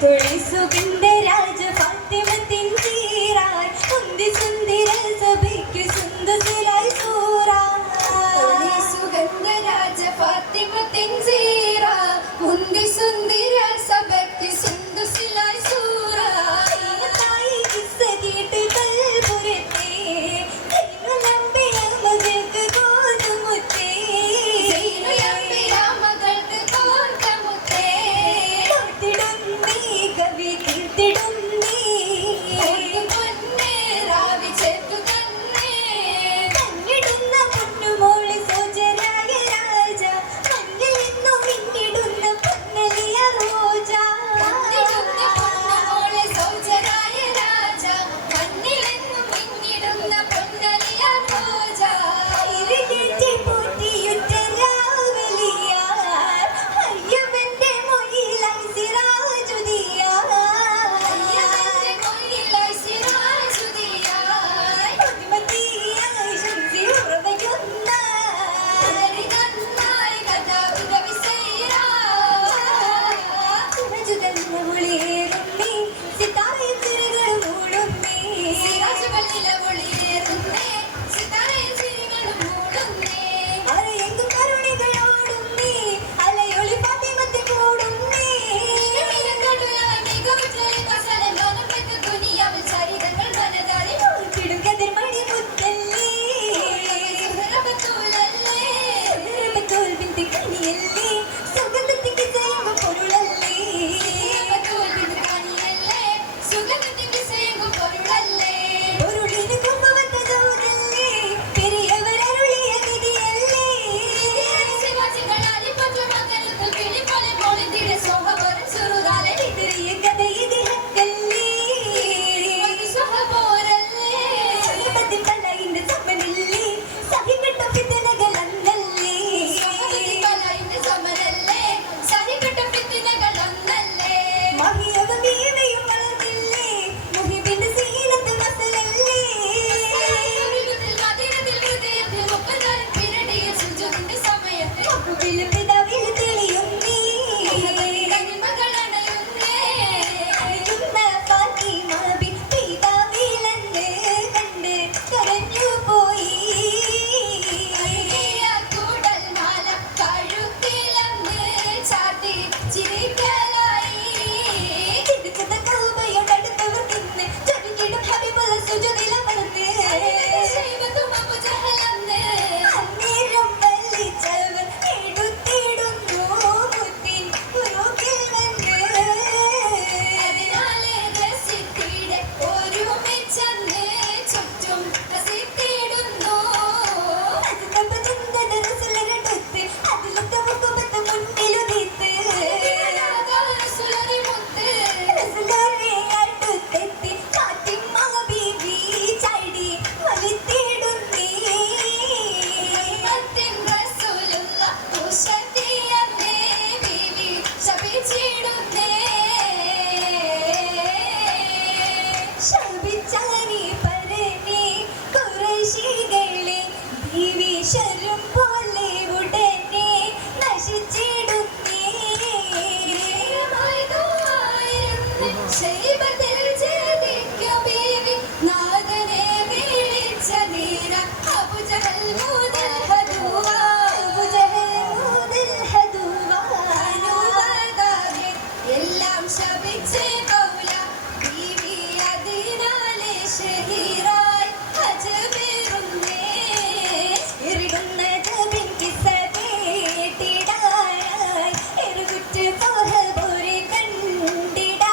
തൊഴി സുഗന്ധരാജ ഫാത്തിമത്തിൻ തീരാൻ ഉന്തി സുന്ദര സഭയ്ക്ക് സുന്ദരായി സൂറാൻ സുഗന്ധരാജ ഫാത്തിമത്തിൻ തീരാ ഉന്തി സുന്ദര സഭയ്ക്ക് സുന്ദരായി സൂറാൻ തായി കിസ്സ കേട്ട് കൽപുരത്തെ കൈമലമ്പിയ മകൾക്ക് കോതുമുത്തേ മകൾക്ക് കോർക്കമുത്തേ കോർത്തിടുന്നേ കവി കീർത്തിടുന്നേ പൊന്നേ രാവി ചേർത്തു തന്നെ കണ്ണിടുന്ന പൊന്നുമോള് സോജരായ രാജ മഞ്ഞിൽ നിന്നും മിന്നിടുന്ന പൊന്നലിയ റോജ കണ്ണിടുന്ന പൊന്നമോളെ സൗജരായ രാജ കണ്ണിലെന്നും മിന്നിടുന്ന പൊന്നലിയ റോജ ഇരുകേറ്റി പോറ്റിയുറ്റ രാവലിയാർ അയ്യവന്റെ മൊയിലായി സിറാജുദിയാർ അയ്യവന്റെ മൊയിലായി സിറാജുദിയായി പൊന്മതിയായി ശംസി ഉറവയുന്ന ഹരികന്നായി കഥാവുക വിസൈരാ സുരജുതന്ന മുളിയേറുന്നേ സിതാരയും ചിറകളും മൂടുന്നേ സിറാജുകളിലെ ഒളിയേറുന്നേ സിതാരയിൽ ചിരികളും മൂടുന്നേ അരയെങ്കും കരുണികളോടുന്നേ അലയൊളി ഫാത്തിമത്തെ കൂടുന്നേ കടുയായി മികവുറ്റൊരു കസലെ ലോനപ്പെട്ട ദുനിയാവിൽ ചരിതങ്ങൾ മനതാരി ഓർത്തിടും കതിർമണി മുത്തല്ലേ സുഹൃബത്തൂലല്ലേ സുഹൃബത്തോൽ ബിന്ത് കനിയല്ലേ സുഗന്ധത്തിക്ക് ചെയ്യുമ്പോ പൊരുളല്ലേ സുഗന്ധത്തിന്റെ സേവു പൊരുളല്ലേ പൊരുളിന് കൊമ്പുവന്ന ദൂതല്ലേ പെരിയവർ അരുളിയ വിധിയല്ലേ ശിവാജികളാലി പറ്റ മകനുകൾ പിടിപ്പൊലി പൊളിന്തിടെ സോഹപോരൻ സുറുതാലെ ഇതറിയ കഥ ഇതിഹക്കല്ലേ സോഹപോരല്ലേ സുലഭത്തിൽ തലയിന്റെ സമനില്ലേ സഹിക്കട്ട ഫിത്തനകൾ അന്നല്ലേ പലയിന്റെ സമരല്ലേ സഹിക്കട്ട ഫിത്തിനകൾ ഒന്നല്ലേ മഹിയവ മീവയും വളർന്നില്ലേ മുഹിബിന്റെ സീനത്ത് മസലല്ലേ മദീനത്തിൽ ഹൃദയത്തിൽ മുപ്പതാരും പിരടിയിൽ സുജുദിന്റെ സമയത്ത് മഹബിൽ പിതാവിൽ തെളിയുന്നേ കനിമകളണയുന്നേ അണിയുന്ന ഫാത്തിമ ബി പിതാവിലെന്ന് കണ്ട് കരഞ്ഞു പോയി കൂടൽ മാല കഴുത്തിലന്ന് ചാത്തി ചിരിക്കലായി ചിരിച്ചത കൗബയോടടുത്തവർ നിന്ന് ചൊരിഞ്ഞിടും ഹബീബുള്ള സുജുദിലമർന്ന് ശൈവത്തും അബുജഹലന്ന് അന്നേരം വലിച്ചവർ എടുത്തിടുന്നു മുത്തിൻ പുറകിൽ വന്ന് അതിനാലെ രസിത്തിടെ ഒരുമിച്ചന്ന് ചുറ്റും രസിത്തിടുന്നു അതിനപ്പതിന്റെ റസൂലിനടുത്ത് അതിലത്തെ മുഖമത്തെ മുന്നിലുദിത്ത് സുലറി മുത്ത് റസൂലിനെ അടുത്തെത്തി ഫാത്തിമ ബീവി ചാടി വലിത്തിടുന്നേ മത്തിൻ റസൂലുള്ള ഉഷത്തിയന്നേ ബീവി ശപിച്ചിടുന്നേ ശപിച്ചാനി പറഞ്ഞേ ഖുറൈശികളെ ബീവി ശരം പോലെ ഉടനെ നശിച്ചിടുന്നേ ശൈബത്തിൽ ജദിക്കും ബീവി നാദനെ വിളിച്ച നീര അബുജഹൽ മുതൽ ഹദുവ അബൂജഹൽ ഹദുവ അനുവാദാകെ എല്ലാം ശപിച്ചേ കൗല ബീവി അതിനാലെ ഷഹീറായി അജ്മീറുന്നേ ഇറിടുന്ന ജബിൻ കിസ്സ കേട്ടിടാനായി എറുകുറ്റ് സോഹബോരെ കണ്ടിടാനായി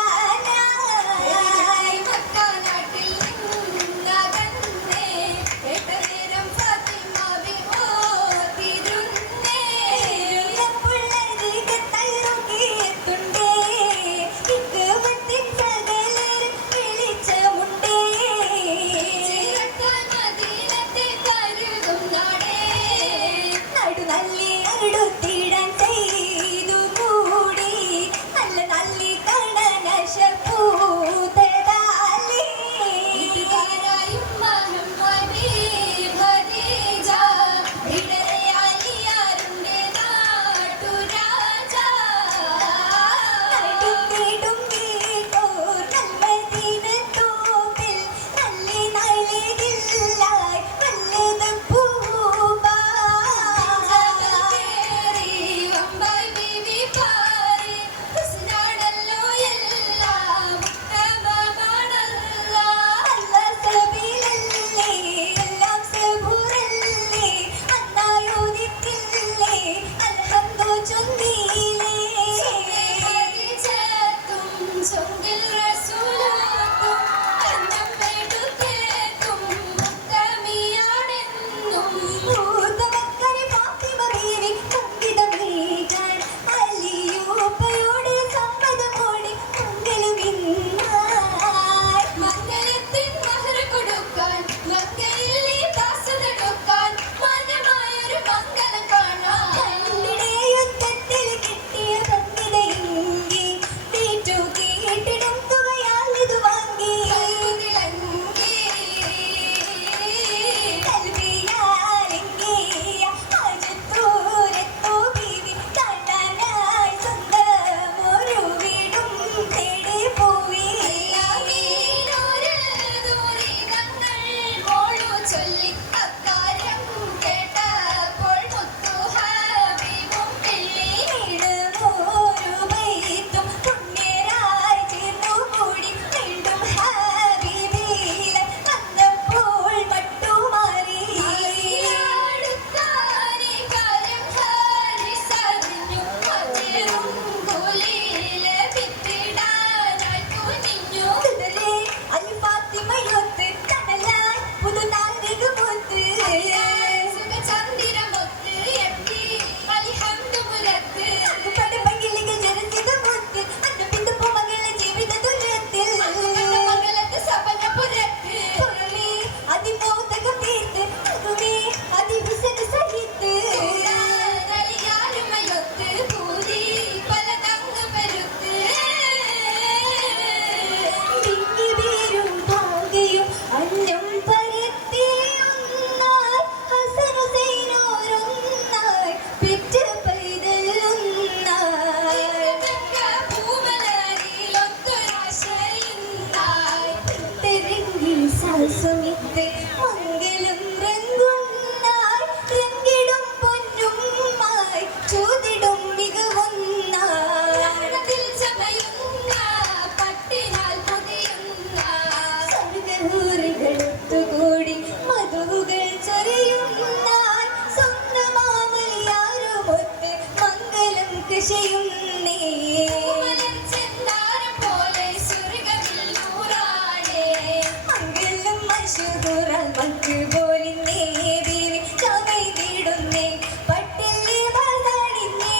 ചെയ്യുന്നേ മലർച്ചെന്താരം പോലെ സ്വർഗ്ഗത്തിൽ നൂറാണേ. മംഗളം മശഹൂറാൽ മക്ക് പോലിന്നേ ബീവി ചമൈതിടുന്നേ പട്ടില്ലേ ബദാണിന്നേ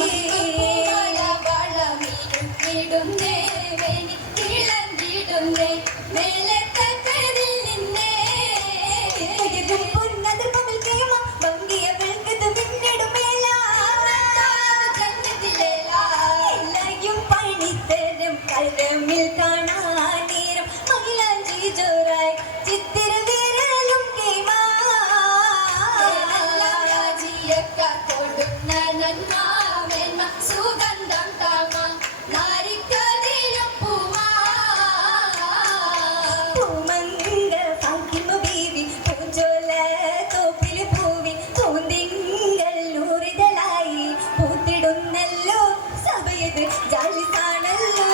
പൂമാല വളമീനും ഇടുന്നേ, വേണി തിളങ്ങിടുന്നേ, മേലത്തെ പേരിൽ നിന്നേ. ഇതിലും പൊന്നതിർ മകൾ കേമ ഭംഗിയ വെളുക്കത് പിന്നിടുമേല എല്ലായും പണിത്തരം കരമിൽ കാണാൻ നേരം മൈലാഞ്ചി ജോറായി ചിത്തിര വിരലും കേമ കൊടുന്ന നന്മ മേന്മ സുഗന്ധം താമ നാരിക്കതിലും പൂമാ. പൂമങ്ക ഫാത്തിമ ബീവി പൂഞ്ചോല തോപ്പില് പൂവി പൂന്തിങ്കൾ നൂറിതളായി പൂത്തിടുന്നല്ലോ സഭയത് ജാലിസാണല്ലോ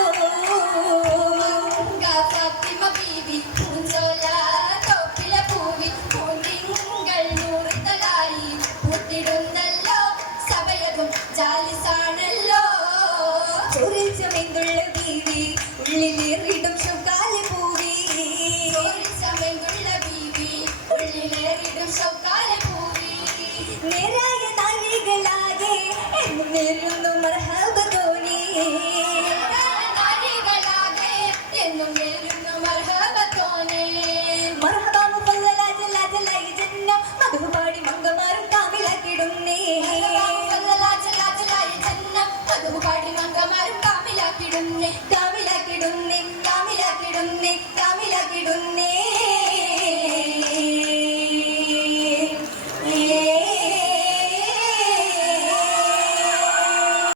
ഫാത്തിമ ബീവി പൂഞ്ചോല തോപ്പിലെ പൂവി പൂന്തിങ്കൾ നൂറിതളായി പൂത്തിടുന്നല്ലോ സഭയതും ജാലിസാണല്ലോ. ചോറിൽ ചമയ്ന്തുള്ള ബീവി ഉള്ളിലേറിടും ശുകാല പൂവി സമയമുള്ള ബീവി ഉള്ളിലേറിടും ശൗക്കാല പൂവി. നേരായ നാഴികളാകെ എന്നും നേരുന്നു മർഹബ തോന്നി